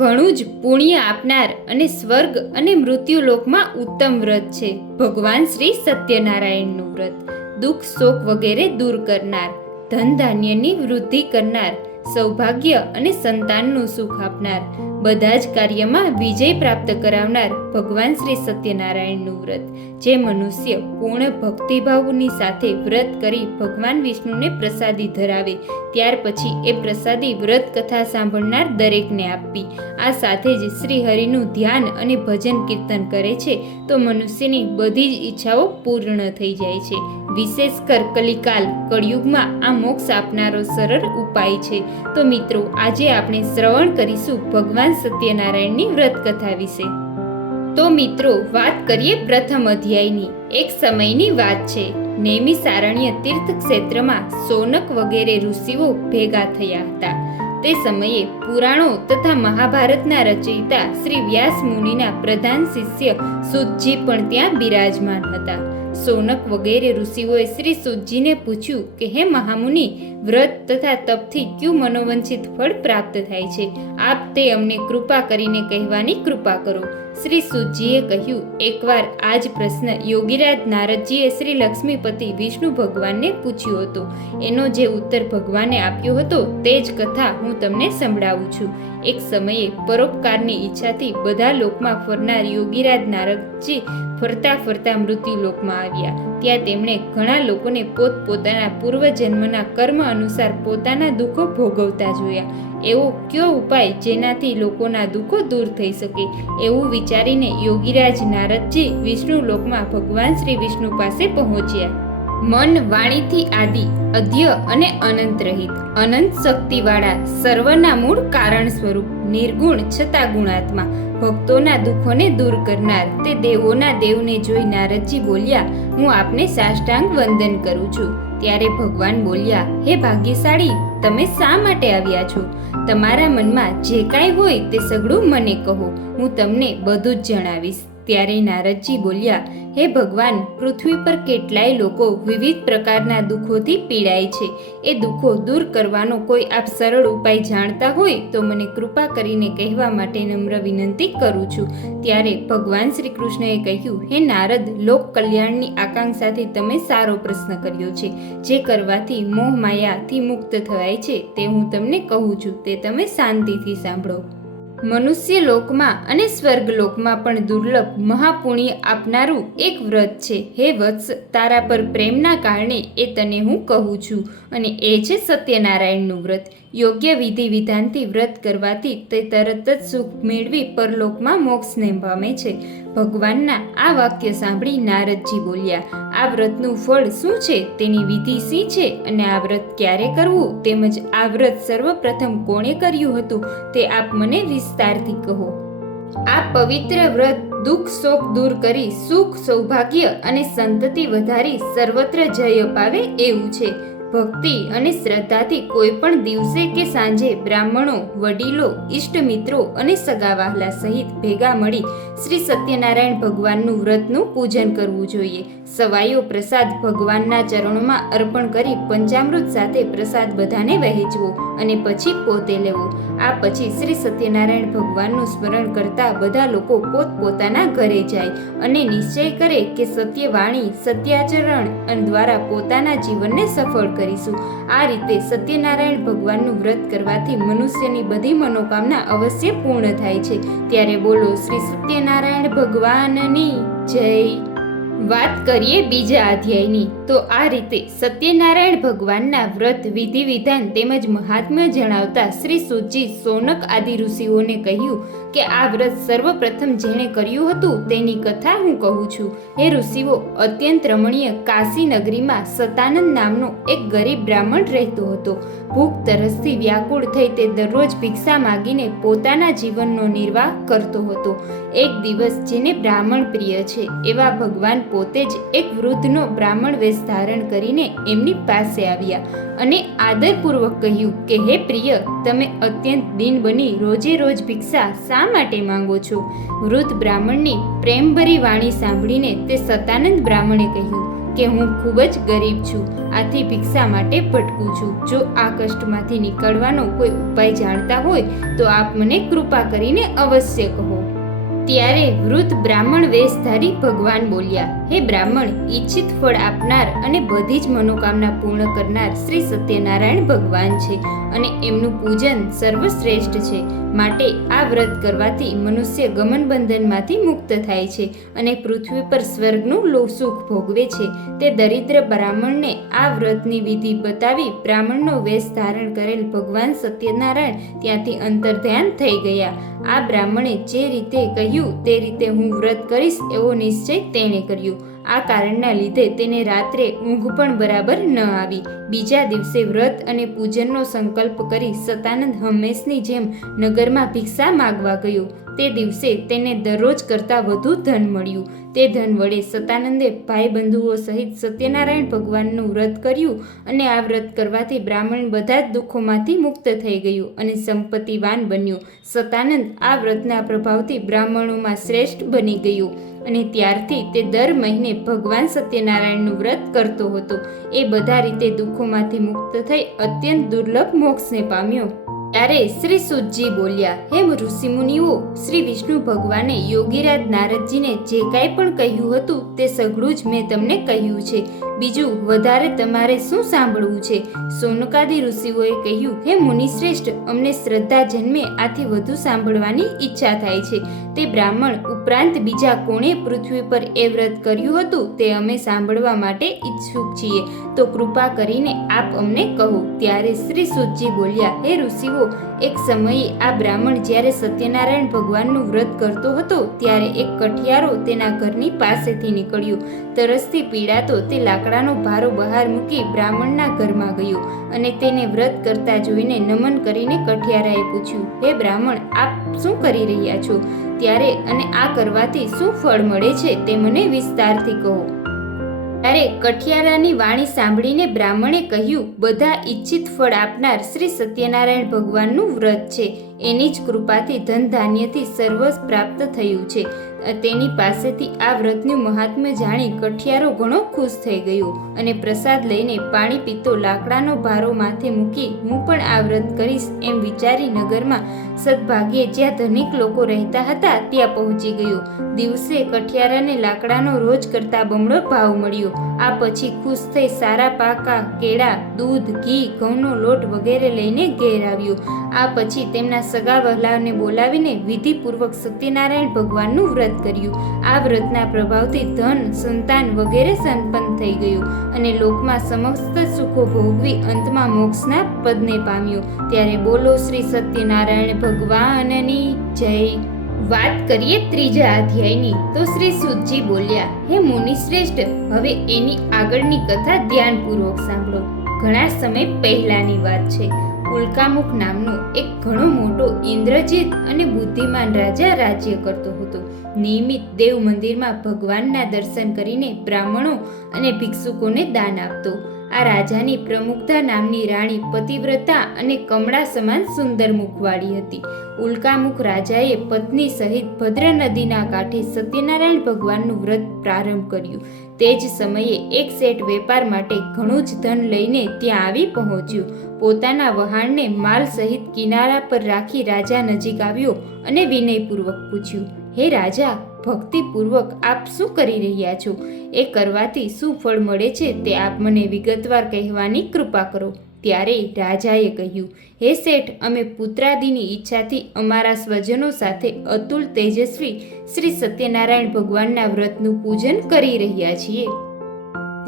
ઘણું જ પુણ્ય આપનાર અને સ્વર્ગ અને મૃત્યુલોકમાં ઉત્તમ વ્રત છે. ભગવાન શ્રી સત્યનારાયણનું વ્રત. દુઃખ શોક વગેરે દૂર કરનાર. ધન ધાન્યની વૃદ્ધિ કરનાર. સૌભાગ્ય અને સંતાનનું સુખ આપનાર. બધા જ કાર્યમાં વિજય પ્રાપ્ત કરાવનાર ભગવાન શ્રી સત્યનારાયણનું વ્રત, જે મનુષ્ય પૂર્ણ ભક્તિભાવની સાથે વ્રત કરી ભગવાન વિષ્ણુને પ્રસાદી ધરાવે, ત્યાર પછી એ પ્રસાદી વ્રત કથા સાંભળનાર દરેકને આપવી. આ સાથે જ શ્રી હરિનું ધ્યાન અને ભજન કીર્તન કરે છે, તો મનુષ્યની બધી જ ઈચ્છાઓ પૂર્ણ થઈ જાય છે. વિશેષ કર કલિકાલ કળિયુગમાં આ મોક્ષ આપનારો સરળ ઉપાય છે. તો મિત્રો, આજે આપણે શ્રવણ કરીશું ભગવાન સત્યનારાયણની વ્રત કથા વિશે. તો મિત્રો, વાત કરીએ પ્રથમ અધ્યાયની. એક સમયની વાત છે. નૈમિસારણ્ય તીર્થ ક્ષેત્રમાં સોનક વગેરે ઋષિઓ ભેગા થયા હતા. તે સમયે પુરાણો તથા મહાભારતના રચયિતા શ્રી વ્યાસ મુનિના પ્રધાન શિષ્ય સુજી પણ ત્યાં બિરાજમાન હતા. સોનક વગેરે ઋષિઓએ શ્રી સુતજીને પૂછ્યું કે, હે મહામુનિ, વ્રત તથા તપથી ક્યુ મનોવંચિત ફળ પ્રાપ્ત થાય છે? આપ તે અમને કૃપા કરીને કહેવાની કૃપા કરો. શ્રી સુજીએ કહ્યું, એકવાર આ જ પ્રશ્ન યોગીરાજ નારદજીએ શ્રી લક્ષ્મીપતિ વિષ્ણુ ભગવાનને પૂછ્યો હતો. એનો જે ઉત્તર ભગવાને આપ્યો હતો, તે જ કથા હું તમને સંભળાવું છું. એક સમયે પરોપકારની ઈચ્છાથી બધા લોકમાં ફરનાર યોગીરાજ નારદજી ફરતા ફરતા મૃત્યુ લોકમાં આવ્યા. ત્યાં તેમણે ઘણા લોકોને પોતપોતાના પૂર્વજન્મના કર્મ અનુસાર પોતાના દુઃખો ભોગવતા જોયા. એવો કયો ઉપાય જેનાથી લોકોના દુઃખો દૂર થઈ શકે એવું વિચારીને યોગીરાજ નારદજી વિષ્ણુ લોકમાં ભગવાન શ્રી વિષ્ણુ પાસે પહોંચ્યા. મન વાણીથી આદિ, અધ્ય અને અનંત રહિત, અનંત શક્તિવાળા સર્વના મૂળ કારણ સ્વરૂપ, નિર્ગુણ છતાં ગુણાત્મા, ભક્તોના દુઃખોને દૂર કરનાર તે દેવોના દેવને જોઈ નારદજી બોલ્યા, હું આપને સાષ્ટાંગ વંદન કરું છું. ત્યારે ભગવાન બોલ્યા, હે ભાગ્યશાળી, તમે શા માટે આવ્યા છો? તમારા મનમાં જે કાંઈ હોય તે સગળું મને કહો. હું તમને બધું જ જણાવીશ. ત્યારે નારદજી બોલ્યા, હે ભગવાન, પૃથ્વી પર કેટલાય લોકો વિવિધ પ્રકારના દુઃખોથી પીડાય છે. એ દુઃખો દૂર કરવાનો કોઈ આપ સરળ ઉપાય જાણતા હોય તો મને કૃપા કરીને કહેવા માટે નમ્ર વિનંતી કરું છું. ત્યારે ભગવાન શ્રી કૃષ્ણએ કહ્યું, હે નારદ, લોક કલ્યાણની આકાંક્ષાથી તમે સારો પ્રશ્ન કર્યો છે. જે કરવાથી મોહ માયાથી મુક્ત થવાય છે, તે હું તમને કહું છું. તે તમે શાંતિથી સાંભળો. મનુષ્ય લોકમાં અને સ્વર્ગ લોકમાં પણ દુર્લભ મહાપુણ્ય આપનારું એક વ્રત છે. હે વત્સ, તારા પર પ્રેમના કારણે એ તને હું કહું છું અને એ છે સત્યનારાયણનું વ્રત. યોગ્ય વિધિ વિધાનથી વ્રત કરવાથી તે તરત જ સુખ મેળવી પરલોકમાં મોક્ષને પામે છે. ભગવાનના આ વાક્ય સાંભળી નારદજી બોલ્યા, આ વ્રતનું ફળ શું છે? તેની વિધિ શી છે? અને આ વ્રત ક્યારે કરવું? તેમજ આ વ્રત સર્વપ્રથમ કોણે કર્યું હતું? તે આપ મને વિસ્તારથી કહો. આ પવિત્ર વ્રત દુઃખ શોક દૂર કરી સુખ, સૌભાગ્ય અને સંતતિ વધારી સર્વત્ર જય અપાવે એવું છે. ભક્તિ અને શ્રદ્ધાથી કોઈ પણ દિવસે કે સાંજે બ્રાહ્મણો, વડીલો ઈષ્ટ મિત્રો અને સગા વહાલા સહિત ભેગા મળી શ્રી સત્યનારાયણ ભગવાનનું વ્રતનું પૂજન કરવું જોઈએ. સવાયો પ્રસાદ ભગવાનના ચરણોમાં અર્પણ કરી પંચામૃત સાથે પ્રસાદ બધાને વહેંચવો અને પછી પોતે લેવો. આ પછી શ્રી સત્યનારાયણ ભગવાનનું સ્મરણ કરતા બધા લોકો પોતપોતાના ઘરે જાય અને નિશ્ચય કરે કે સત્યવાણી, સત્યાચરણ દ્વારા પોતાના જીવનને સફળ કરીશું. આ રીતે સત્યનારાયણ ભગવાનનું વ્રત કરવાથી મનુષ્યની બધી મનોકામના અવશ્ય પૂર્ણ થાય છે. ત્યારે બોલો, શ્રી સત્યનારાયણ ભગવાનની જય. વાત કરીએ બીજા અધ્યાયની, તો આ રીતે સત્યનારાયણ ભગવાનના વ્રત, વિધિ, વિધાન તેમજ મહાત્મ્ય જણાવતા શ્રી સુજી સોનક આદિ ઋષિઓને કહ્યું કે આ વ્રત સર્વપ્રથમ જેણે કર્યું હતું તેની કથા હું કહું છું. હે ઋષિઓ, અત્યંત રમણીય કાશી નગરીમાં સતાનંદ નામનો એક ગરીબ બ્રાહ્મણ રહેતો હતો. ભૂખ તરસથી વ્યાકુળ થઈ તે દરરોજ ભિક્ષા માગીને પોતાના જીવનનો નિર્વાહ કરતો હતો. એક દિવસ જેને બ્રાહ્મણ પ્રિય છે, એવા ભગવાન પોતે જ એક વૃદ્ધનો બ્રાહ્મણ વેશ ધારણ કરીને એમની પાસે આવ્યા અને આદરપૂર્વક કહ્યું કે, હે પ્રિય, તમે અત્યંત દિન બની રોજે રોજ ભિક્ષા શા માટે માંગો છો? વૃદ્ધ બ્રાહ્મણની પ્રેમભરી વાણી સાંભળીને તે સતાનંદ બ્રાહ્મણે કહ્યું કે હું ખૂબ જ ગરીબ છું, આથી ભિક્ષા માટે ભટકું છું. જો આ કષ્ટમાંથી નીકળવાનો કોઈ ઉપાય જાણતા હોય, તો આપ મને કૃપા કરીને અવશ્ય કહો. ત્યારે વૃદ્ધ બ્રાહ્મણ વેશધારી ભગવાન બોલ્યા હે બ્રાહ્મણ, ઈચ્છિત ફળ આપનાર અને બધી જ મનોકામના પૂર્ણ કરનાર શ્રી સત્યનારાયણ ભગવાન છે અને એમનું પૂજન સર્વશ્રેષ્ઠ છે. માટે આ વ્રત કરવાથી મનુષ્ય ગમન બંધનમાંથી મુક્ત થાય છે અને પૃથ્વી પર સ્વર્ગનું લો સુખ ભોગવે છે. તે દરિદ્ર બ્રાહ્મણને આ વ્રતની વિધિ બતાવી બ્રાહ્મણનો વેશ ધારણ કરેલ ભગવાન સત્યનારાયણ ત્યાંથી અંતર્ધ્યાન થઈ ગયા. આ બ્રાહ્મણે જે રીતે કહ્યું તે રીતે હું વ્રત કરીશ એવો નિશ્ચય તેણે કર્યો. આ કારણના લીધે તેને રાત્રે ઊંઘ પણ બરાબર ન આવી. બીજા દિવસે વ્રત અને પૂજનનો સંકલ્પ કરી સતાનંદ હંમેશની જેમ નગરમાં ભિક્ષા માગવા ગયો. તે દિવસે તેને દરરોજ કરતાં વધુ ધન મળ્યું. તે ધન વડે સતાનંદે ભાઈ બંધુઓ સહિત સત્યનારાયણ ભગવાનનું વ્રત કર્યું અને આ વ્રત કરવાથી બ્રાહ્મણ બધા જ દુઃખોમાંથી મુક્ત થઈ ગયું અને સંપત્તિવાન બન્યું. સતાનંદ આ વ્રતના પ્રભાવથી બ્રાહ્મણોમાં શ્રેષ્ઠ બની ગયું અને ત્યારથી તે દર મહિને ભગવાન સત્યનારાયણનું વ્રત કરતો હતો. એ બધા રીતે દુઃખોમાંથી મુક્ત થઈ અત્યંત દુર્લભ મોક્ષને પામ્યો. ત્યારે શ્રી સુતજી બોલ્યા, હે ઋષિમુનિઓ, શ્રી વિષ્ણુ ભગવાને યોગીરાજ નારદજીને જે કાંઈ પણ કહ્યું હતું તે સઘળું જ મેં તમને કહ્યું છે. બીજું, વધારે તમારે શું સાંભળવું છે? સોનકાદી ઋષિઓએ કહ્યું, હે મુનિશ્રેષ્ઠ, અમને શ્રદ્ધા જન્મે આથી વધુ સાંભળવાની ઈચ્છા થાય છે. તે બ્રાહ્મણ ઉપરાંત બીજા કોણે પૃથ્વી પર એ વ્રત કર્યું હતું તે અમે સાંભળવા માટે ઈચ્છુક છીએ. તો કૃપા કરીને આપ અમને કહો. ત્યારે શ્રી સુતજી બોલ્યા, હે ઋષિઓ એક સમયે આ બ્રાહ્મણ જ્યારે સત્યનારાયણ ભગવાનનું વ્રત કરતો હતો, ત્યારે એક કઠિયારો તેના ઘરની પાસેથી નીકળ્યો. તરસથી પીડાતો તે લાકડાનો ભારો બહાર મૂકી બ્રાહ્મણના ઘરમાં ગયો અને તેને વ્રત કરતા જોઈને નમન કરીને કઠિયારાએ પૂછ્યું, હે બ્રાહ્મણ, આપ શું કરી રહ્યા છો? ત્યારે અને આ કરવાથી શું ફળ મળે છે તે મને વિસ્તારથી કહો. ત્યારે કઠિયારાની વાણી સાંભળીને બ્રાહ્મણે કહ્યું, બધા ઈચ્છિત ફળ આપનાર શ્રી સત્યનારાયણ ભગવાનનું વ્રત છે. એની જ કૃપાથી ધન ધાન્યથી સર્વ પ્રાપ્ત થયું છે. તેની પાસેથી આ વ્રતનું મહાત્મ્ય જાણી કઠિયારો ઘણો ખુશ થઈ ગયો અને પ્રસાદ લઈને પાણી પીતો લાકડાનો ભારો માથે મૂકી, હું પણ આ વ્રત કરીશ એમ વિચારી નગરમાં સદભાગ્યે જ્યાં ધનિક લોકો રહેતા હતા ત્યાં પહોંચી ગયો. દિવસે કઠિયારાને લાકડાનો રોજ કરતા બમણો ભાવ મળ્યો. આ પછી ખુશ થઈ સારા પાકા, કેળા, દૂધ, ઘી, ઘઉંનો લોટ વગેરે લઈને ઘેર આવ્યો. આ પછી તેમના સગા વહાલાને બોલાવીને વિધિપૂર્વક સત્યનારાયણ ભગવાનનું વ્રત કર્યું. આ વ્રતના પ્રભાવથી ધન, સંતાન વગેરે સંપન્ન થઈ ગયું અને લોકમાં સમસ્ત સુખો ભોગવી અંતમાં મોક્ષના પદને પામ્યું. ત્યારે બોલો શ્રી સત્યનારાયણ ભગવાનની જય. વાત કરીએ ત્રીજા અધ્યાયની. તો શ્રી સુજી બોલ્યા, હે મુનિ શ્રેષ્ઠ, હવે એની આગળની કથા ધ્યાનપૂર્વક સાંભળો. ઘણા સમય પહેલાની વાત છે. ઉલ્કામુખ નામનો એક ઘણો મોટો ઇન્દ્રજીત અને બુદ્ધિમાન રાજા રાજ્ય કરતો હતો. નિયમિત દેવ મંદિરમાં ભગવાનના દર્શન કરીને બ્રાહ્મણો અને ભિક્ષુકોને દાન આપતો. આ રાજાની પ્રમુખતા નામની રાણી પતિવ્રતા અને કમળા સમાન સુંદર મુખવાળી હતી. ઉલ્કામુખ રાજાએ પત્ની સહિત ભદ્ર નદીના કાંઠે સત્યનારાયણ ભગવાનનું વ્રત પ્રારંભ કર્યું. તે જ સમયે એક સેટ વેપાર માટે ઘણું જ ધન લઈને ત્યાં આવી પહોંચ્યું. પોતાના વહાણને માલ સહિત કિનારા પર રાખી રાજા નજીક આવ્યો અને વિનયપૂર્વક પૂછ્યું, હે રાજા, ભક્તિપૂર્વક આપ શું કરી રહ્યા છો? એ કરવાથી શું ફળ મળે છે તે આપ મને વિગતવાર કહેવાની કૃપા કરો. ત્યારે રાજાએ કહ્યું, હે શેઠ, અમે પુત્રાદિની ઈચ્છાથી અમારા સ્વજનો સાથે અતુલ તેજસ્વી શ્રી સત્યનારાયણ ભગવાનના વ્રતનું પૂજન કરી રહ્યા છીએ.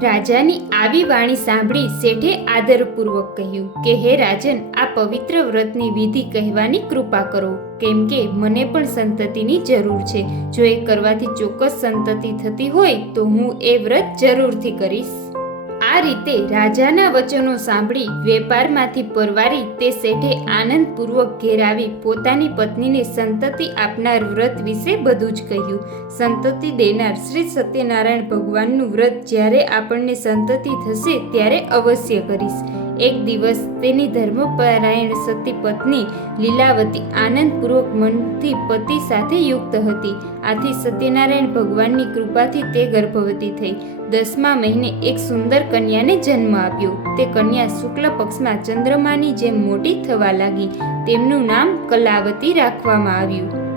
રાજાની આવી વાણી સાંભળી શેઠે આદરપૂર્વક કહ્યું કે, હે રાજન, આ પવિત્ર વ્રતની વિધિ કહેવાની કૃપા કરો. કેમ કે મને પણ સંતતિની જરૂર છે. જો એ કરવાથી ચોક્કસ સંતતિ થતી હોય તો હું એ વ્રત જરૂરથી કરીશ. આ રીતે રાજાના વચનો સાંભળી વેપારમાંથી પરવારી તે શેઠે આનંદપૂર્વક ઘેરાવી પોતાની પત્નીને સંતતિ આપનાર વ્રત વિશે બધું જ કહ્યું. સંતતિ દેનાર શ્રી સત્યનારાયણ ભગવાનનું વ્રત જ્યારે આપણને સંતતિ થશે ત્યારે અવશ્ય કરીશ. એક દિવસ તેની ધર્મપરાયણ સતી પત્ની લીલાવતી આનંદપૂર્વક મનથી પતિ સાથે યુક્ત હતી. આથી સત્યનારાયણ ભગવાનની કૃપાથી તે ગર્ભવતી થઈ. દસમા મહિને એક સુંદર કન્યાને જન્મ આપ્યો. તે કન્યા શુક્લ પક્ષમાં ચંદ્રમાની જેમ મોટી થવા લાગી. તેમનું નામ કલાવતી રાખવામાં આવ્યું.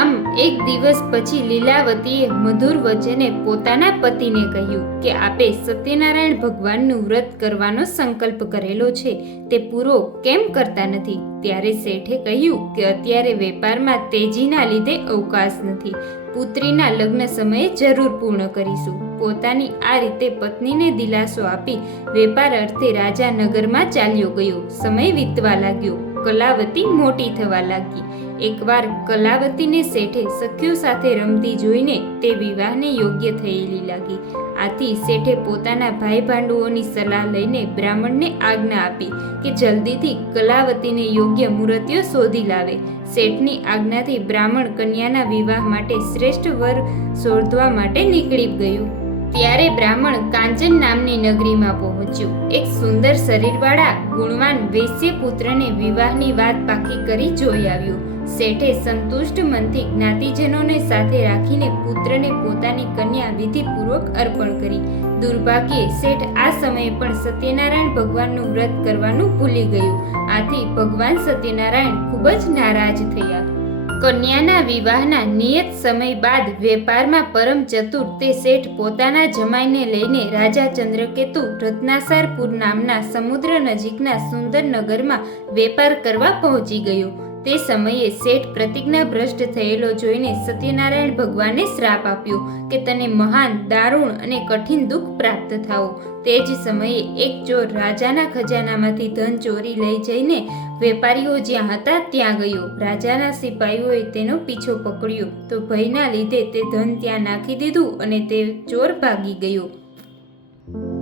આમ એક દિવસ પછી લીલાવતીએ મધુર વચને પોતાના પતિને કહ્યું કે આપે સત્યનારાયણ ભગવાનનું વ્રત કરવાનો સંકલ્પ કરેલો છે, તે પૂરો કેમ કરતા નથી? ત્યારે શેઠે કહ્યું કે અત્યારે વેપારમાં તેજીના લીધે અવકાશ નથી. પુત્રીના લગ્ન સમયે જરૂર પૂર્ણ કરીશું. પોતાની આ રીતે પત્નીને દિલાસો આપી વેપાર અર્થે રાજા નગરમાં ચાલ્યો ગયો. સમય વીતવા લાગ્યો. કલાવતી મોટી થવા લાગી. એકવાર કલાવતીને શેઠે સખ્યો સાથે રમતી જોઈને તે વિવાહને યોગ્ય થયેલી લાગી. આથી શેઠે પોતાના ભાઈ ભાંડુઓની સલાહ લઈને બ્રાહ્મણને આજ્ઞા આપી કે જલ્દીથી કલાવતીને યોગ્ય મૂર્તિઓ શોધી લાવે. શેઠની આજ્ઞાથી બ્રાહ્મણ કન્યાના વિવાહ માટે શ્રેષ્ઠ વર શોધવા માટે નીકળી ગયું. ત્યારે બ્રાહ્મણ કાંચન નામની નગરીમાં પહોંચ્યું. એક સુંદર શરીરવાળા, ગુણવાન વૈશ્ય પુત્રને વિવાહની વાત પાકી કરી જોઈ આવ્યું. શેઠે સંતુષ્ટ મનથી જ્ઞાતિજનોને સાથે રાખીને પુત્રને પોતાની કન્યા વિધિપૂર્વક અર્પણ કરી. દુર્ભાગ્યે, શેઠ આ સમયે પણ સત્યનારાયણ ભગવાનનું વ્રત કરવાનું ભૂલી ગયું. આથી ભગવાન સત્યનારાયણ ખૂબ જ નારાજ થયા. કન્યાના વિવાહના નિયત સમય બાદ વેપારમાં પરમ ચતુર તે શેઠ પોતાના જમાઈને લઈને રાજા ચંદ્રકેતુ રત્નાસારપુર નામના સમુદ્ર નજીકના સુંદર નગરમાં વેપાર કરવા પહોંચી ગયો. તે સમયે શેઠ પ્રતિજ્ઞા ભ્રષ્ટ થયેલો જોઈને સત્યનારાયણ ભગવાને શ્રાપ આપ્યો કે તને મહાન, દારૂણ અને કઠિન દુઃખ પ્રાપ્ત થાવું તે જ સમયે એક ચોર રાજાના ખજાનામાંથી ધન ચોરી લઈ જઈને વેપારીઓ જ્યાં હતા ત્યાં ગયો. રાજાના સિપાહીઓએ તેનો પીછો પકડ્યો. તો ભયના લીધે તે ધન ત્યાં નાખી દીધું અને તે ચોર ભાગી ગયો.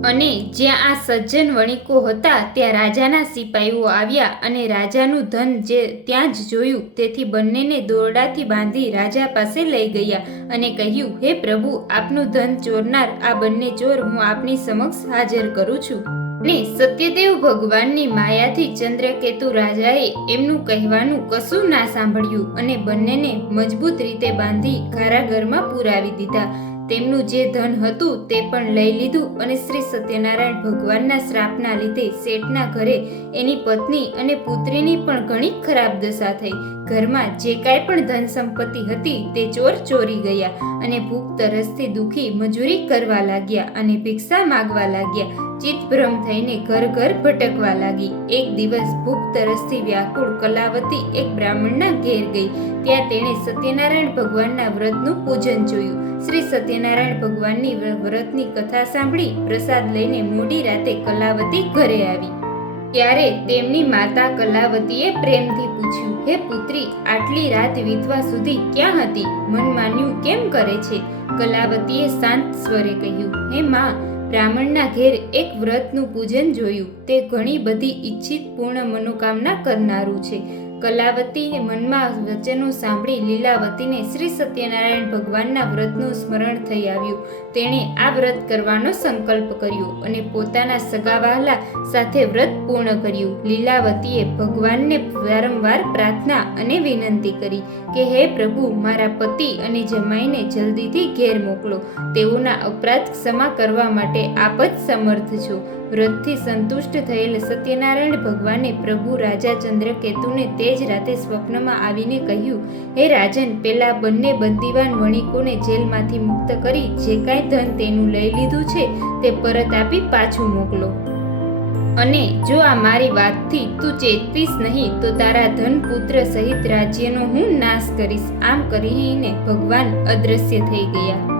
અને જ્યાં આ સજ્જન વણિકો હતા, ત્યાં રાજાના સિપાહીઓ આવ્યા અને રાજાનું ધન જે ત્યાં જ જોયું, તેથી બંનેને દોરડાથી બાંધી રાજા પાસે લઈ ગયા અને કહ્યું, હે પ્રભુ, આપનું ધન ચોરનાર, આ બંને ચોર હું આપની સમક્ષ હાજર કરું છું. ને સત્યદેવ ભગવાનની માયાથી ચંદ્રકેતુ રાજાએ એમનું કહેવાનું કશું ના સાંભળ્યું અને બંનેને મજબૂત રીતે બાંધી કારાગરમાં પુરાવી દીધા. તેમનું જે ધન હતું તે પણ લઈ લીધું અને શ્રી સત્યનારાયણ ભગવાનના શ્રાપના લીધે શેઠના ઘરે એની પત્ની અને પુત્રીની પણ ઘણી ખરાબ દશા થઈ. ઘરમાં જે કાંઈ પણ ધન સંપત્તિ હતી તે ચોર ચોરી ગયા અને ભૂખ તરસથી દુખી મજૂરી કરવા લાગ્યા અને ભિક્ષા માગવા લાગ્યા. ચિત્તભ્રમ થઈને ઘર ઘર ભટકવા લાગી. એક દિવસ ભૂખ તરસથી વ્યાકુળ કલાવતી એક બ્રાહ્મણના ઘેર ગઈ. ત્યાં તેણે સત્યનારાયણ ભગવાનના વ્રતનું પૂજન જોયું. શ્રી સત્યનારાયણ ભગવાનની વ્રતની કથા સાંભળી પ્રસાદ લઈને મોડી રાતે કલાવતી ઘરે આવી. ત્યારે તેમની માતા કલાવતીએ પ્રેમથી પૂછ્યું, હે પુત્રી, આટલી રાત વીતવા સુધી ક્યાં હતી? મન માન્યું કેમ કરે છે? કલાવતીએ શાંત સ્વરે કહ્યું, હે માં બ્રાહ્મણના ઘેર એક વ્રતનું પૂજન જોયું. તે ઘણી બધી ઈચ્છિત પૂર્ણ મનોકામના કરનારું છે. કલાવતીને મનમાં વચનો સાંભળી લીલાવતીને શ્રી સત્યનારાયણ ભગવાનના વ્રતનું સ્મરણ થઈ આવ્યું. તેણે આ વ્રત કરવાનો સંકલ્પ કર્યો અને પોતાના સગાવાલા સાથે વ્રત પૂર્ણ કર્યું. લીલાવતીએ ભગવાનને વારંવાર પ્રાર્થના અને વિનંતી કરી કે, હે પ્રભુ, મારા પતિ અને જમાઈને જલ્દીથી ઘેર મોકલો. તેઓના અપરાધ ક્ષમા કરવા માટે આપ જ સમર્થ છો. વ્રતથી સંતુષ્ટ થયેલ સત્યનારાયણ ભગવાને પ્રભુ રાજા ચંદ્રકેતુને તે જ રાતે સ્વપ્નમાં આવીને કહ્યું, હે રાજન, પેલા બંને બંદીવાન વણિકોને જેલમાંથી મુક્ત કરી જે કાંઈ ધન તેનું લઈ લીધું છે તે પરત આપી પાછું મોકલો. અને જો આ મારી વાતથી તું ચેતવીશ નહીં, તો તારા ધન પુત્ર સહિત રાજ્યનો હું નાશ કરીશ. આમ કરીને ભગવાન અદ્રશ્ય થઈ ગયા.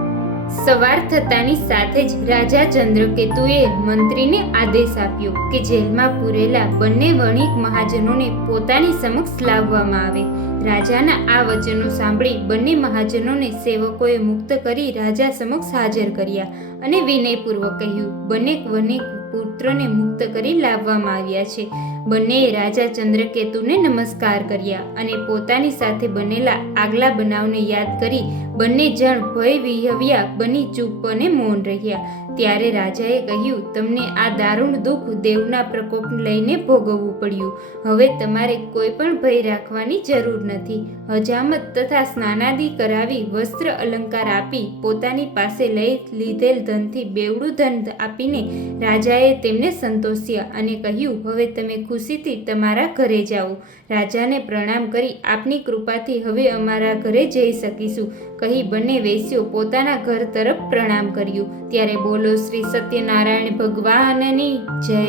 સવાર થતાની સાથે જ રાજા ચંદ્રકેતુએ મંત્રીને આદેશ આપ્યો કે જેલમાં પૂરેલા બંને વણિક મહાજનોને પોતાની સમક્ષ લાવવામાં આવે. રાજાના આ વચનો સાંભળી બંને મહાજનોને સેવકોએ મુક્ત કરી રાજા સમક્ષ હાજર કર્યા અને વિનયપૂર્વક કહ્યું બંને વણિક પુત્રને મુક્ત કરી લાવવામાં આવ્યા છે. બંનેએ રાજા ચંદ્રકેતુને નમસ્કાર કર્યા અને પોતાની સાથે બનેલા આગલા બનાવને યાદ કરી બંને જણ ભય વિહવ્યા બની ચૂપ અને મૌન રહ્યા. ત્યારે રાજાએ કહ્યું, તમને આ દારૂણ દુઃખ દેવના પ્રકોપ લઈને ભોગવવું પડ્યું. હવે તમારે કોઈ પણ ભય રાખવાની જરૂર નથી. હજામત તથા સ્નાનાદિ કરાવી વસ્ત્ર અલંકાર આપી પોતાની પાસે લઈ લીધેલ ધનથી બેવડું ધન આપીને રાજાએ તેમને સંતોષ્યા અને કહ્યું, હવે તમે ખુશીથી તમારા ઘરે જાઓ. રાજાને પ્રણામ કરી, આપની કૃપાથી હવે અમારા ઘરે જઈ શકીશું. કહી બંને વેશ્યો પોતાના ઘર તરફ પ્રણામ કર્યું. ત્યારે બોલો, શ્રી સત્યનારાયણ ભગવાનની જય.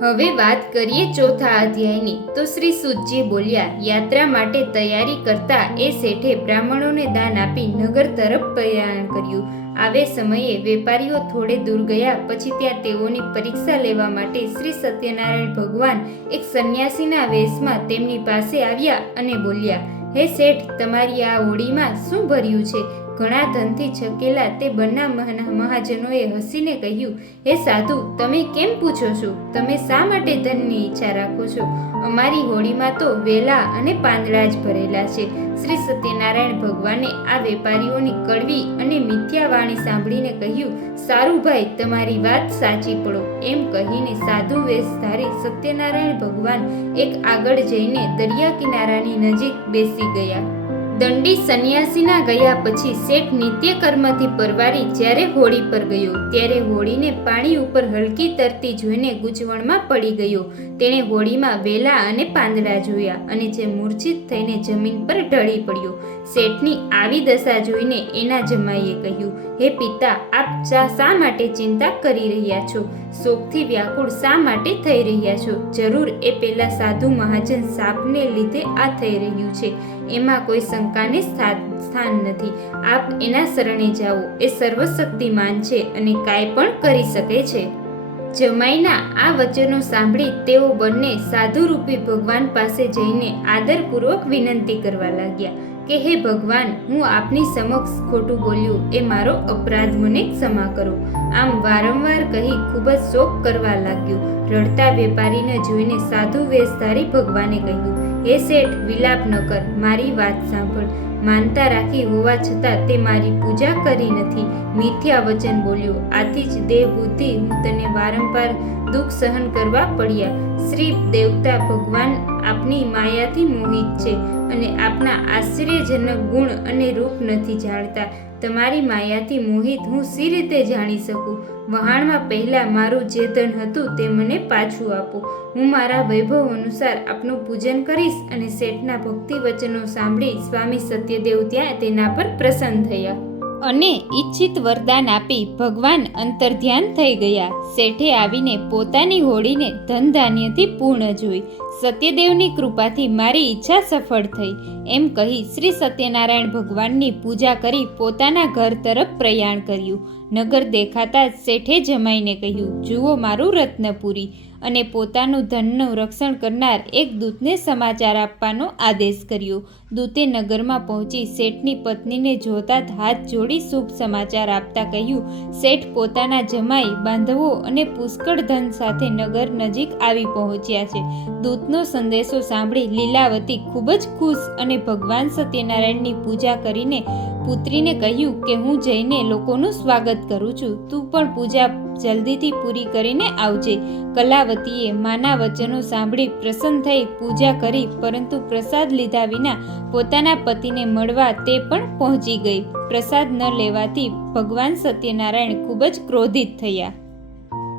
હવે વાત કરીએ ચોથા અધ્યાયની. તો શ્રી સુજી બોલ્યા, યાત્રા માટે તૈયારી કરતા એ શેઠે બ્રાહ્મણોને દાન આપી નગર તરફ પ્રયાણ કર્યું. આવે સમયે વેપારીઓ થોડે દૂર ગયા, પછી ત્યાં તેઓની પરીક્ષા લેવા માટે શ્રી સત્યનારાયણ ભગવાન એક સંન્યાસીના વેશમાં તેમની પાસે આવ્યા અને બોલ્યા હે શેઠ તમારી આ હોડીમાં શું ભર્યું છે? ઘણા ધનથી છકેલા તે બંને મહા- મહાજનોએ હસીને કહ્યું, હે સાધુ, તમે કેમ પૂછો છો? તમે શા માટે ધનની ઈચ્છા રાખો છો? અમારી હોડીમાં તો વેલા અને પાંદડા જ ભરેલા છે. શ્રી સત્યનારાયણ ભગવાને આ વેપારીઓની કડવી અને મિથ્યા વાણી સાંભળીને કહ્યું, સારું ભાઈ, તમારી વાત સાચી પડો. એમ કહીને સાધુ વેશ ધારી સત્યનારાયણ ભગવાન એક આગળ જઈને દરિયા કિનારાની નજીક બેસી ગયા. દંડી સંન્યાસીના ગયા પછી શેઠ નિત્યકર્મથી પરવારી જ્યારે હોડી પર ગયો, ત્યારે હોડીને પાણી ઉપર હલકી તરતી જોઈને ગૂંચવણમાં પડી ગયો. તેણે હોડીમાં વેલા અને પાંદડા જોયા અને જે મૂર્છિત થઈને જમીન પર ઢળી પડ્યો. શેઠની આવી દશા જોઈને એના જમાઈએ કહ્યું, હે પિતા, આપ ચા શા માટે ચિંતા કરી રહ્યા છો? શોકથી વ્યાકુળ શા માટે થઈ રહ્યા છો? જરૂર એ પેલા સાધુ મહાજન સાપને લીધે આ થઈ રહ્યું છે. એમાં કોઈ શંકાને સ્થા- સ્થાન નથી. આપ એના શરણે જાઓ. એ સર્વશક્તિમાન છે અને કાંઈ પણ કરી શકે છે. જમાઈના આ વચનો સાંભળી તેઓ બંને સાધુરૂપી ભગવાન પાસે જઈને આદરપૂર્વક વિનંતી કરવા લાગ્યા કે, હે ભગવાન, હું આપની સમક્ષ ખોટું બોલ્યું. એ મારો અપરાધ મને ક્ષમા કરો. આમ વારંવાર કહી ખૂબ જ શોક કરવા લાગ્યો. રડતા વેપારીને જોઈને સાધુ વેશધારી ભગવાને કહ્યું હે શેઠ વિલાપ ન કર મારી વાત સાંભળ. માનતા રાખી હોવા છતાં તે મારી પૂજા કરી નથી. મિથ્યા વચન બોલ્યો. આથી જ દેહ બુદ્ધિ હું તને વારંવાર દુઃખ સહન કરવા પડ્યા. શ્રી દેવતા ભગવાન આપની માયાથી મોહિત છે અને આપના આશ્ચર્યજનક ગુણ અને રૂપ નથી જાણતા. તમારી માયાથી મોહિત હું સી રીતે જાણી શકું? વહાણમાં પહેલાં મારું જે ધન હતું તે મને પાછું આપો. હું મારા વૈભવ અનુસાર આપનું પૂજન કરીશ અને શેઠના ભક્તિ વચનો સાંભળી સ્વામી સત્યદેવ ત્યાં તેના પર પ્રસન્ન થયા. અને ઈચ્છિત વરદાન આપી ભગવાન અંતર્ધ્યાન થઈ ગયા. શેઠે આવીને પોતાની હોડીને ધન ધાન્યથી પૂર્ણ જોઈ. સત્યદેવની કૃપાથી મારી ઈચ્છા સફળ થઈ. એમ કહી શ્રી સત્યનારાયણ ભગવાનની પૂજા કરી પોતાના ઘર તરફ પ્રયાણ કર્યું. નગર દેખાતા શેઠે જમાઈને કહ્યું, જુઓ મારું રત્નપુરી. અને પોતાનું ધનનું રક્ષણ કરનાર એક દૂતને સમાચાર આપવાનો આદેશ કર્યો. દૂતે નગરમાં પહોંચી શેઠની પત્નીને જોતા જ હાથ જોડી શુભ સમાચાર આપતા કહ્યું, શેઠ, પોતાના જમાઈ, બાંધવો અને પુષ્કળ ધન સાથે નગર નજીક આવી પહોંચ્યા છે. દૂતનો સંદેશો સાંભળી લીલાવતી ખૂબ જ ખુશ અને ભગવાન સત્યનારાયણની પૂજા કરીને પુત્રીને કહ્યું કે, હું જઈને લોકોનું સ્વાગત કરું છું. તું પણ પૂજા જલ્દીથી પૂરી કરીને આવજે. કલાવતીએ માના વચનો સાંભળી પ્રસન્ન થઈ પૂજા કરી, પરંતુ પ્રસાદ લીધા વિના પોતાના પતિને મળવા તે પણ પહોંચી ગઈ. પ્રસાદ ન લેવાથી ભગવાન સત્યનારાયણ ખૂબ જ ક્રોધિત થયા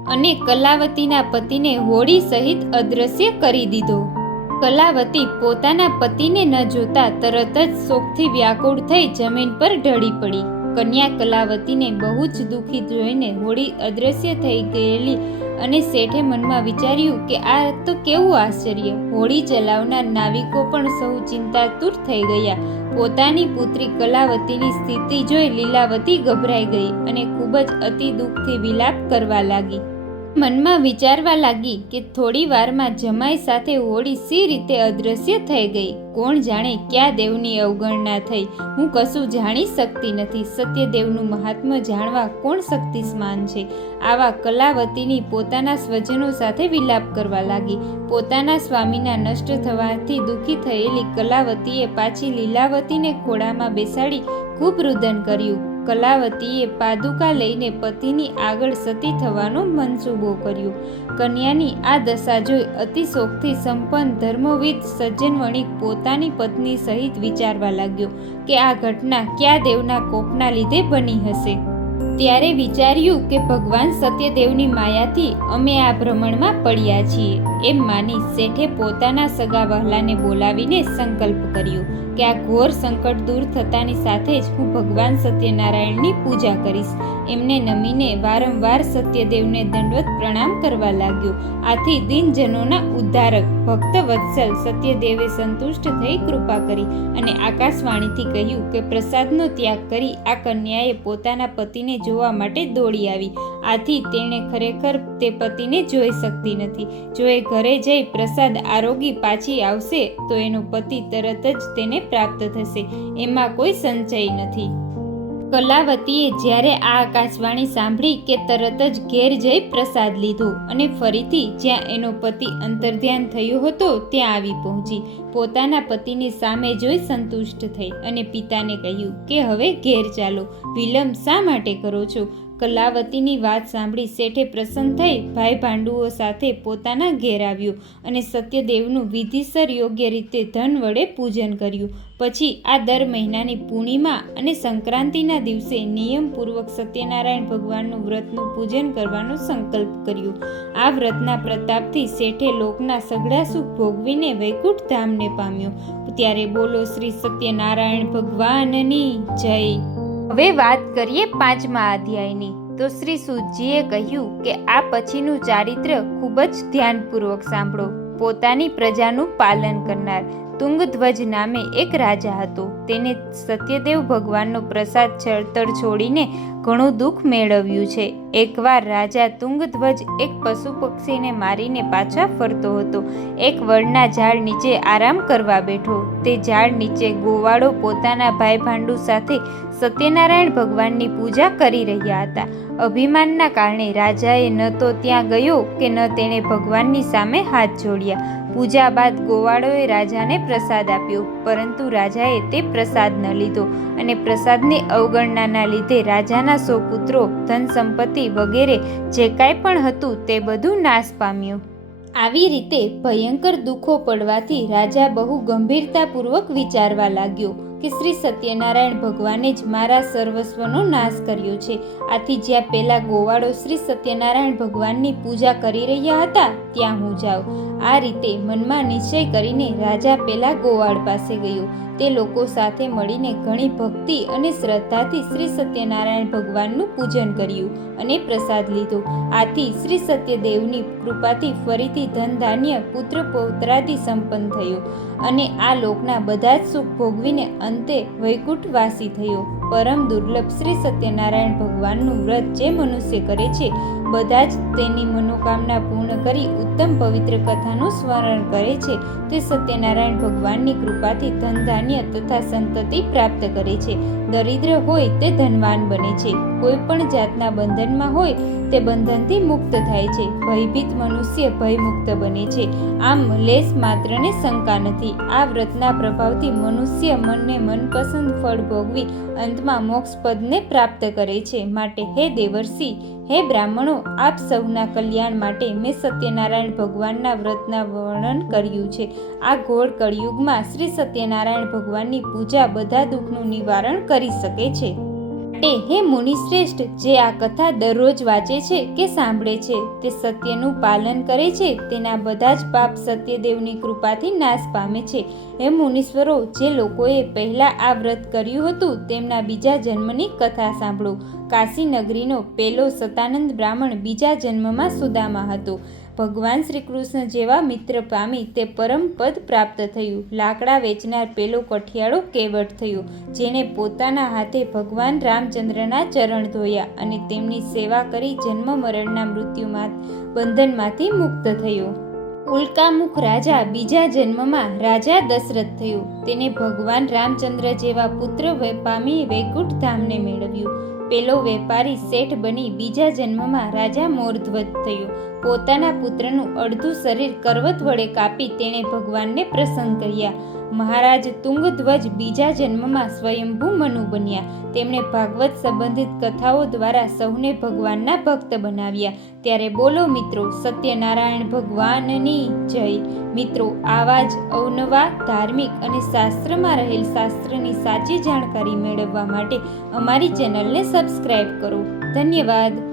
અને કલાવતીના પતિને હોળી સહિત અદ્રશ્ય કરી દીધો. કલાવતી પોતાના પતિને ન જોતા તરત જ શોકથી વ્યાકુળ થઈ જમીન પર ઢળી પડી. કન્યા કલાવતીને બહુ જ દુઃખી જોઈને હોળી અદ્રશ્ય થઈ ગયેલી અને શેઠે મનમાં વિચાર્યું કે આ તો કેવું આશ્ચર્ય. હોળી ચલાવનાર નાવિકો પણ સૌ ચિંતાતુર થઈ ગયા. પોતાની પુત્રી કલાવતીની સ્થિતિ જોઈ લીલાવતી ગભરાઈ ગઈ અને ખૂબ જ અતિ દુઃખથી વિલાપ કરવા લાગી. મનમાં વિચારવા લાગી કે થોડી વારમાં જમાઈ સાથે હોળી સી રીતે અદૃશ્ય થઈ ગઈ. કોણ જાણે ક્યાં દેવની અવગણના થઈ. હું કશું જાણી શકતી નથી. સત્યદેવનું મહાત્મ્ય જાણવા કોણ શક્તિસ્માન છે? આવા કલાવતીની પોતાના સ્વજનો સાથે વિલાપ કરવા લાગી. પોતાના સ્વામીના નષ્ટ થવાથી દુઃખી થયેલી કલાવતીએ પાછી લીલાવતીને ખોળામાં બેસાડી ખૂબ રુદન કર્યું. કલાવતીએ પાદુકા લઈને પતિની આગળ સતી થવાનો મનસૂબો કર્યો. કન્યાની આ દશા જોઈ અતિશોકથી સંપન્ન ધર્મવિદ સજ્જન વણિક પોતાની પત્ની સહિત વિચારવા લાગ્યો કે આ ઘટના કયા દેવના કોપના લીધે બની હશે? ત્યારે વિચાર્યું કે ભગવાન સત્યદેવની માયાથી અમે આ ભ્રમણમાં પડ્યા છીએ. એમ માની શેઠે પોતાના સગા વહલાને બોલાવીને સંકલ્પ કર્યો કે આ ઘોર સંકટ દૂર થતાની સાથે જ હું ભગવાન સત્યનારાયણની પૂજા કરીશ. એમને નમીને વારંવાર સત્યદેવને દંડવત પ્રણામ કરવા લાગ્યો. આથી દિનજનોના ઉદ્ધારક ભક્ત વત્સલ સત્યદેવે સંતુષ્ટ થઈ કૃપા કરી અને આકાશવાણીથી કહ્યું કે પ્રસાદનો ત્યાગ કરી આ કન્યાએ પોતાના પતિને જોવા માટે દોડી આવી. આથી તેણે ખરેખર તે પતિને જોઈ શકતી નથી. જો એ ઘરે જઈ પ્રસાદ આરોગી પાછી આવશે, તો એનો પતિ તરત જ તેને પ્રાપ્ત થશે. એમાં કોઈ સંચય નથી. કલાવતીએ જ્યારે આ આકાશવાણી સાંભળી કે તરત જ ઘેર જઈ પ્રસાદ લીધો અને ફરીથી જ્યાં એનો પતિ અંતર્ધ્યાન થયો હતો, ત્યાં આવી પહોંચી. પોતાના પતિની સામે જોઈ સંતુષ્ટ થઈ અને પિતાને કહ્યું કે હવે ઘેર ચાલો. વિલંબ શા માટે કરો છો? કલાવતીની વાત સાંભળી શેઠે પ્રસન્ન થઈ ભાઈ ભાંડુઓ સાથે પોતાના ઘેર આવ્યો અને સત્યદેવનું વિધિસર યોગ્ય રીતે ધન વડે પૂજન કર્યું. પછી આ દર મહિનાની પૂર્ણિમા અને સંક્રાંતિના દિવસે નિયમપૂર્વક સત્યનારાયણ ભગવાનનું વ્રતનું પૂજન કરવાનો સંકલ્પ કર્યો. આ વ્રતના પ્રતાપથી શેઠે લોકના સઘળા સુખ ભોગવીને વૈકુંઠ ધામને પામ્યો. ત્યારે બોલો શ્રી સત્યનારાયણ ભગવાનની જય. હવે વાત કરીએ પાંચમા અધ્યાયની. તો શ્રી સુજીએ કહ્યું કે આ પછીનું ચારિત્ર ખૂબ જ ધ્યાનપૂર્વક સાંભળો. પોતાની પ્રજાનું પાલન કરનાર. તુંગધ્વજ નામે એક રાજા હતો. તેને સત્યદેવ ભગવાનનો પ્રસાદ છળતર છોડીને ઘણું દુઃખ મેળવ્યું છે. એકવાર રાજા તુંગધ્વજ એક પશુ પક્ષીને મારીને પાછા ફરતો હતો. એક વડના ઝાડ નીચે આરામ કરવા બેઠો. તે ઝાડ નીચે ગોવાળો પોતાના ભાઈ ભાંડુ સાથે સત્યનારાયણ ભગવાનની પૂજા કરી રહ્યા હતા. અભિમાનના કારણે રાજાએ ન તો ત્યાં ગયો કે ન તેણે ભગવાનની સામે હાથ જોડ્યા. પૂજા બાદ ગોવાળોએ રાજાને પ્રસાદ આપ્યો. પરંતુ રાજાએ તે પ્રસાદ ન લીધો અને પ્રસાદની અવગણનાના લીધે રાજાના સો પુત્રો ધન સંપત્તિ વગેરે જે કાંઈ પણ હતું તે બધું નાશ પામ્યું. આવી રીતે ભયંકર દુઃખો પડવાથી રાજા બહુ ગંભીરતાપૂર્વક વિચારવા લાગ્યો. કે શ્રી સત્યનારાયણ ભગવાને જ મારા સર્વસ્વનો નાશ કર્યો છે. આથી જ્યાં પહેલાં ગોવાળો શ્રી સત્યનારાયણ ભગવાનની પૂજા કરી રહ્યા હતા, ત્યાં હું જાઉં. આ રીતે મનમાં નિશ્ચય કરીને રાજા પહેલાં ગોવાળ પાસે ગયો. તે લોકો સાથે મળીને ઘણી ભક્તિ અને શ્રદ્ધાથી શ્રી સત્યનારાયણ ભગવાનનું પૂજન કર્યું અને પ્રસાદ લીધો. આથી શ્રી સત્યદેવની કૃપાથી ફરીથી ધન ધાન્ય પુત્ર પૌત્રાથી સંપન્ન થયો અને આ લોકના બધા જ સુખ ભોગવીને અંતે વૈકુંઠવાસી થયો. પરમ દુર્લભ શ્રી સત્યનારાયણ ભગવાનનું વ્રત જે મનુષ્ય કરે છે, બધા જ તેની મનોકામના પૂર્ણ કરી ઉત્તમ પવિત્ર કથાનું સ્મરણ કરે છે. તે સત્યનારાયણ ભગવાનની કૃપાથી ધન ધાન્ય તથા સંતતિ પ્રાપ્ત કરે છે. દરિદ્ર હોય તે ધનવાન બને છે. કોઈ પણ જાતના બંધનમાં હોય તે બંધનથી મુક્ત થાય છે. ભયભીત મનુષ્ય ભયમુક્ત બને છે. આમ લેશ માત્રને શંકા નથી. આ વ્રતના પ્રભાવથી મનુષ્ય મનને મનપસંદ ફળ ભોગવી અંતમાં મોક્ષ પદને પ્રાપ્ત કરે છે. માટે હે દેવર્ષિ, હે બ્રાહ્મણો, આપ સૌના કલ્યાણ માટે મેં સત્યનારાયણ ભગવાનના વ્રતના વર્ણન કર્યું છે. આ ઘોર કળિયુગમાં શ્રી સત્યનારાયણ ભગવાનની પૂજા બધા દુઃખનું નિવારણ કરી શકે છે. માટે હે મુનિશ્રેષ્ઠ, જે આ કથા દરરોજ વાંચે છે કે સાંભળે છે, તે સત્યનું પાલન કરે છે, તેના બધા જ પાપ સત્યદેવની કૃપાથી નાશ પામે છે. હે મુનીશ્વરો, જે લોકોએ પહેલા આ વ્રત કર્યું હતું, તેમના બીજા જન્મની કથા સાંભળો. કાશી નગરીનો પેલો સતાનંદ બ્રાહ્મણ બીજા જન્મમાં સુદામા હતો. ભગવાન શ્રી કૃષ્ણ જેવા મિત્ર પામી તે પરમ પદ પ્રાપ્ત થયું. લાકડા વેચનાર પેલો કઠિયાળો કેવટ થયો જેને પોતાના હાથે ભગવાન રામચંદ્રના ચરણ ધોયા અને તેમની સેવા કરી જન્મ મરણના મૃત્યુમાં બંધનમાંથી મુક્ત થયો. ઉલ્કામુખ રાજા બીજા જન્મમાં રાજા દશરથ થયો. તેને ભગવાન રામચંદ્ર જેવા પુત્ર પામી વૈકુંઠ ધામને મેળવ્યું. પેલો વેપારી શેઠ બની બીજા જન્મમાં રાજા મોરધ્વજ થયો. પોતાના પુત્રનું અડધું શરીર કરવત વડે કાપી તેણે ભગવાનને પ્રસન્ન કર્યા. મહારાજ તુંગધ્વજ બીજા જન્મમાં સ્વયંભૂ મનુ બન્યા. તેમણે ભાગવત સંબંધિત કથાઓ દ્વારા સૌને ભગવાનના ભક્ત બનાવ્યા. ત્યારે બોલો મિત્રો, સત્યનારાયણ ભગવાનની જય. મિત્રો, આવા જ અવનવા ધાર્મિક અને શાસ્ત્રમાં રહેલ શાસ્ત્રની સાચી જાણકારી મેળવવા માટે અમારી ચેનલને સબસ્ક્રાઈબ કરો. ધન્યવાદ.